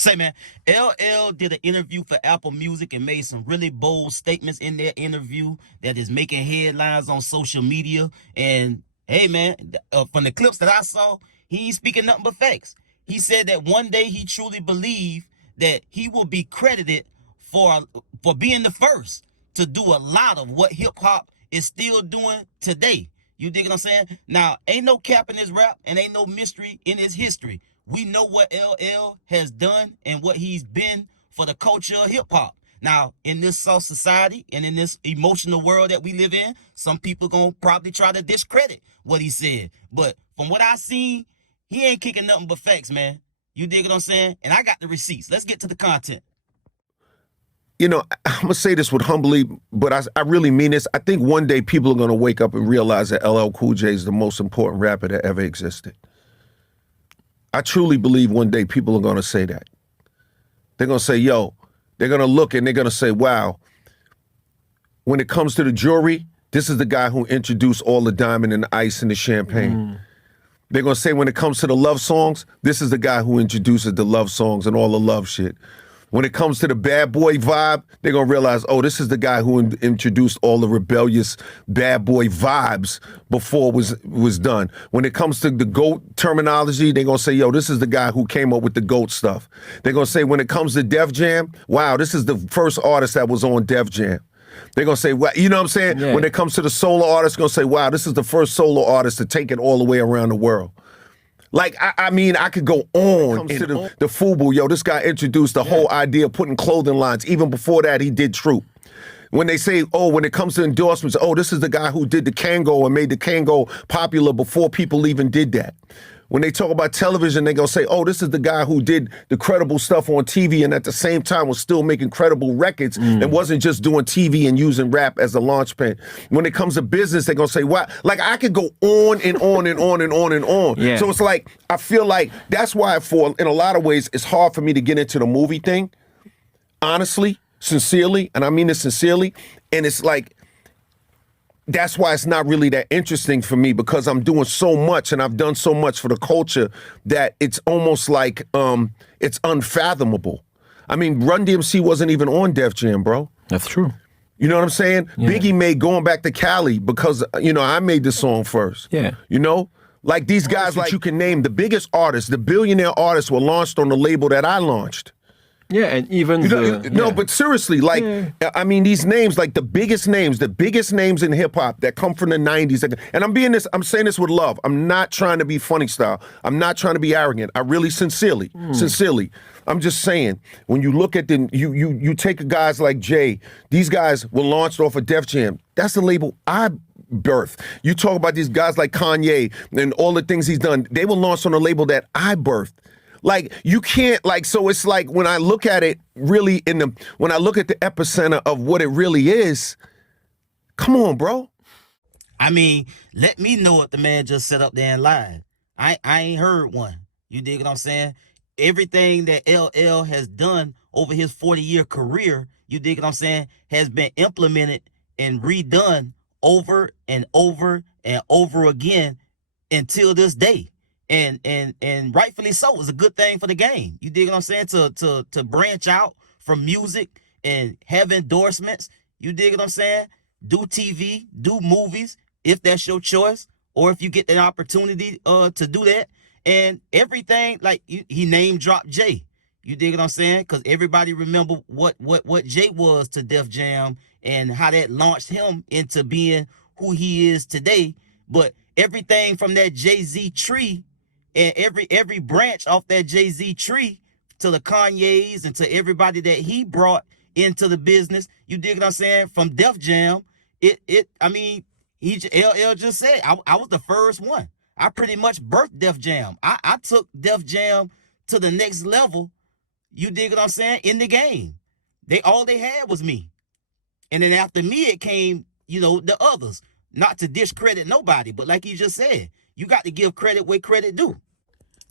Say, man, LL did an interview for Apple Music and made some really bold statements in that interview that is making headlines on social media. And hey, man, from the clips that I saw, he ain't speaking nothing but facts. He said that one day he truly believed that he will be credited for being the first to do a lot of what hip hop is still doing today. You dig what I'm saying? Now, ain't no cap in his rap and ain't no mystery in his history. We know what LL has done and what he's been for the culture of hip hop. Now, in this soft society and in this emotional world that we live in, some people gonna probably try to discredit what he said. But from what I seen, he ain't kicking nothing but facts, man. You dig what I'm saying? And I got the receipts. Let's get to the content. You know, I'm gonna say this with humbly, but I really mean this. I think one day people are gonna wake up and realize that LL Cool J is the most important rapper that ever existed. I truly believe one day people are gonna say that. They're gonna say, yo, they're gonna look and they're gonna say, wow, when it comes to the jewelry, this is the guy who introduced all the diamond and the ice and the champagne. They're gonna say when it comes to the love songs, this is the guy who introduces the love songs and all the love shit. When it comes to the bad boy vibe, they're gonna realize, oh, this is the guy who introduced all the rebellious bad boy vibes before it was done. When it comes to the GOAT terminology, they're gonna say, yo, this is the guy who came up with the GOAT stuff. They're gonna say when it comes to Def Jam, wow, this is the first artist that was on Def Jam. They're gonna say, well, you know what I'm saying? Yeah. When it comes to the solo artist, gonna say, wow, this is the first solo artist to take it all the way around the world. Like, I mean, I could go on to the FUBU. Yo, this guy introduced the whole idea of putting clothing lines. Even before that, he did Troop. When they say, oh, when it comes to endorsements, oh, this is the guy who did the Kango and made the Kango popular before people even did that. When they talk about television, they gonna say, oh, this is the guy who did the credible stuff on TV and at the same time was still making credible records and wasn't just doing TV and using rap as a launch pad. When it comes to business, they gonna say, what? Like, I could go on and on and on and on and on. Yeah. So it's like, I feel like that's why in a lot of ways, it's hard for me to get into the movie thing, honestly, sincerely, and I mean this sincerely. And it's like, that's why it's not really that interesting for me, because I'm doing so much and I've done so much for the culture that it's almost like it's unfathomable. I mean, Run DMC wasn't even on Def Jam, bro. That's true. You know what I'm saying? Yeah. Biggie made Going Back to Cali because, you know, I made the song first. Yeah. You know? Like these guys that you can name, the biggest artists, the billionaire artists were launched on the label that I launched. Yeah, and even no, but seriously, like, I mean, these names, like the biggest names in hip hop that come from the 90s, and I'm saying this with love. I'm not trying to be funny style. I'm not trying to be arrogant. I really sincerely, I'm just saying, when you look at you take guys like Jay, these guys were launched off of Def Jam. That's the label I birthed. You talk about these guys like Kanye and all the things he's done. They were launched on a label that I birthed. Like, you can't, like, so it's like when I look at it really when I look at the epicenter of what it really is, come on, bro. I mean, let me know if the man just set up there and lied. I ain't heard one. You dig what I'm saying? Everything that LL has done over his 40-year career, you dig what I'm saying, has been implemented and redone over and over and over again until this day. And rightfully so. It's a good thing for the game. You dig what I'm saying? To branch out from music and have endorsements. You dig what I'm saying? Do TV, do movies, if that's your choice, or if you get the opportunity to do that. And everything, like he name dropped Jay. You dig what I'm saying? Because everybody remember what Jay was to Def Jam and how that launched him into being who he is today. But everything from that Jay-Z tree, and every branch off that Jay-Z tree to the Kanye's and to everybody that he brought into the business, you dig what I'm saying? From Def Jam, I mean, LL just said, I was the first one. I pretty much birthed Def Jam. I took Def Jam to the next level, you dig what I'm saying, in the game. All they had was me. And then after me, it came, you know, the others. Not to discredit nobody, but like you just said, you got to give credit where credit due.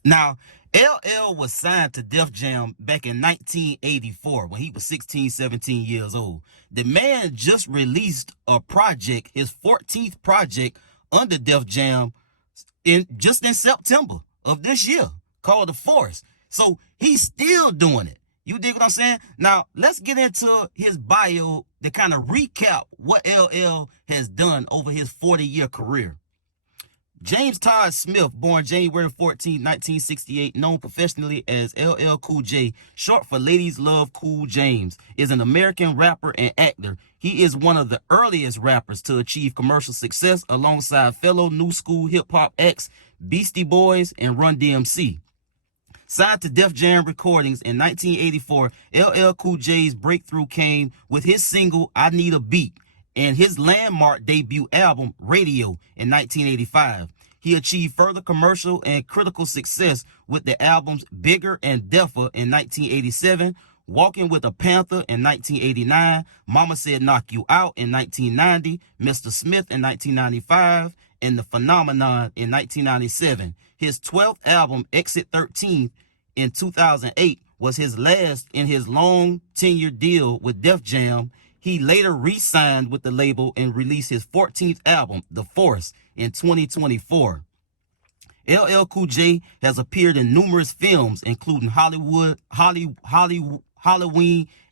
Now, LL was signed to Def Jam back in 1984 when he was 16, 17 years old. The man just released a project, his 14th project under Def Jam, in September of this year, called The Force. So he's still doing it. You dig what I'm saying? Now, let's get into his bio to kind of recap what LL has done over his 40-year career. James Todd Smith, born January 14, 1968, known professionally as LL Cool J, short for Ladies Love Cool James, is an American rapper and actor. He is one of the earliest rappers to achieve commercial success alongside fellow new school hip-hop acts Beastie Boys and Run DMC. Signed to Def Jam Recordings in 1984, LL Cool J's breakthrough came with his single I Need a Beat and his landmark debut album Radio in 1985. He achieved further commercial and critical success with the albums Bigger and Deffer in 1987, Walking with a Panther in 1989, Mama Said Knock You Out in 1990, Mr. Smith in 1995, and The Phenomenon in 1997. His 12th album, Exit 13, in 2008 was his last in his long tenure deal with Def Jam. He later re-signed with the label and released his 14th album, The Force, in 2024. LL Cool J has appeared in numerous films, including Halloween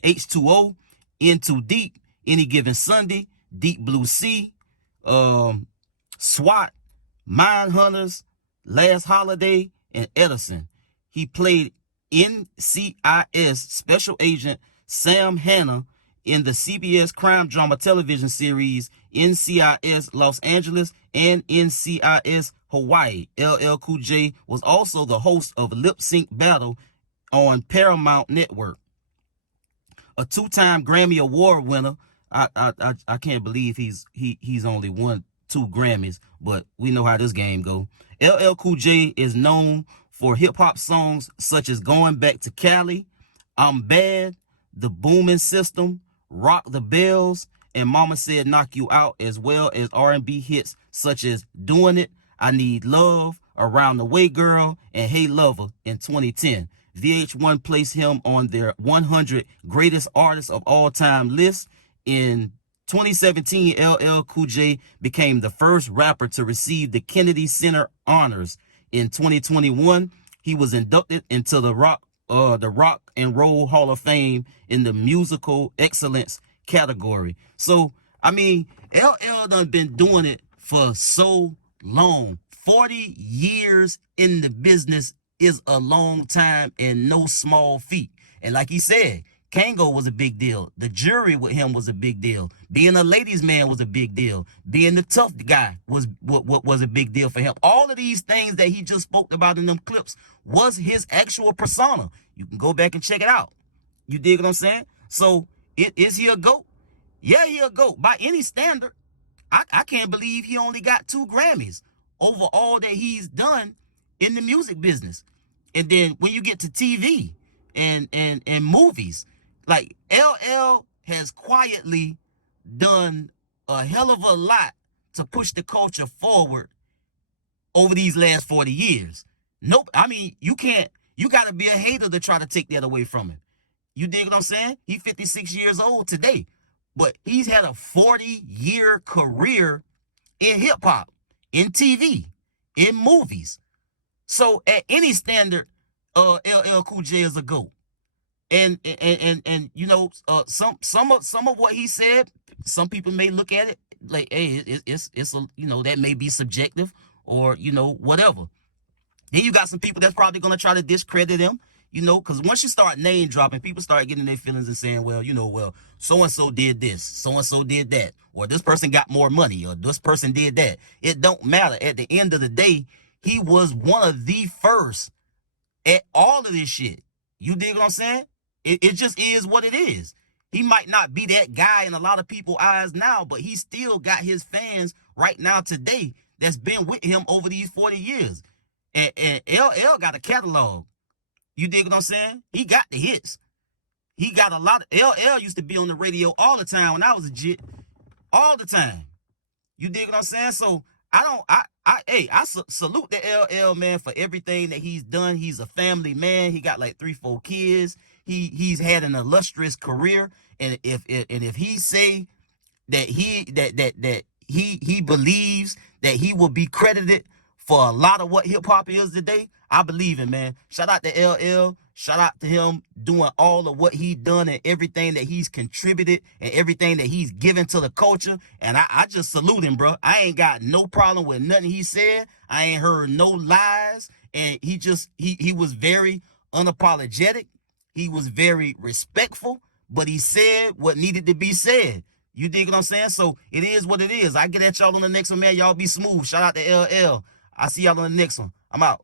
H2O, In Too Deep, Any Given Sunday, Deep Blue Sea, SWAT, Mindhunters, Last Holiday, and Edison. He played NCIS Special Agent Sam Hanna in the CBS crime drama television series NCIS Los Angeles and NCIS Hawaii. LL Cool J was also the host of Lip Sync Battle on Paramount Network. A two-time Grammy Award winner. I can't believe he's only won 2 Grammys, but we know how this game go. LL Cool J is known for hip-hop songs such as Going Back to Cali, I'm Bad, The Booming System, Rock the Bells, and Mama Said Knock You Out, as well as R&B hits such as Doing It, I Need Love, Around the Way Girl, and Hey Lover in 2010. VH1 placed him on their 100 Greatest Artists of All Time list. In 2017, LL Cool J became the first rapper to receive the Kennedy Center honors. In 2021, he was inducted into the Rock and Roll Hall of Fame in the musical excellence category. So, I mean, LL done been doing it for so long. 40 years in the business is a long time and no small feat. And like he said, Kango was a big deal. The jury with him was a big deal. Being a ladies' man was a big deal. Being the tough guy was a big deal for him. All of these things that he just spoke about in them clips was his actual persona. You can go back and check it out. You dig what I'm saying? So, is he a GOAT? Yeah, he a GOAT. By any standard, I can't believe he only got 2 Grammys over all that he's done in the music business. And then when you get to TV and movies, like LL has quietly done a hell of a lot to push the culture forward over these last 40 years. Nope. I mean, you got to be a hater to try to take that away from him. You dig what I'm saying? He's 56 years old today, but he's had a 40-year career in hip hop, in TV, in movies. So at any standard, LL Cool J is a GOAT. And you know, some of what he said, some people may look at it like, hey, it's a, you know, that may be subjective or, you know, whatever. Then you got some people that's probably gonna try to discredit him, you know, because once you start name dropping, people start getting their feelings and saying, well, you know, well, so and so did this, so and so did that, or this person got more money, or this person did that. It don't matter. At the end of the day, he was one of the first at all of this shit. You dig what I'm saying? It just is what it is. He might not be that guy in a lot of people's eyes now, but he still got his fans right now today that's been with him over these 40 years. And LL got a catalog. You dig what I'm saying? He got the hits. He got a lot of... LL used to be on the radio all the time when I was a jit. All the time. You dig what I'm saying? So I salute the LL man for everything that he's done. He's a family man. He got like 3-4 kids. He's had an illustrious career. And if he say that he believes that he will be credited for a lot of what hip hop is today, I believe in, man. Shout out to LL. Shout out to him doing all of what he done and everything that he's contributed and everything that he's given to the culture. And I just salute him, bro. I ain't got no problem with nothing he said. I ain't heard no lies. And he was very unapologetic. He was very respectful, but he said what needed to be said. You dig what I'm saying? So it is what it is. I get at y'all on the next one, man. Y'all be smooth. Shout out to LL. I see y'all on the next one. I'm out.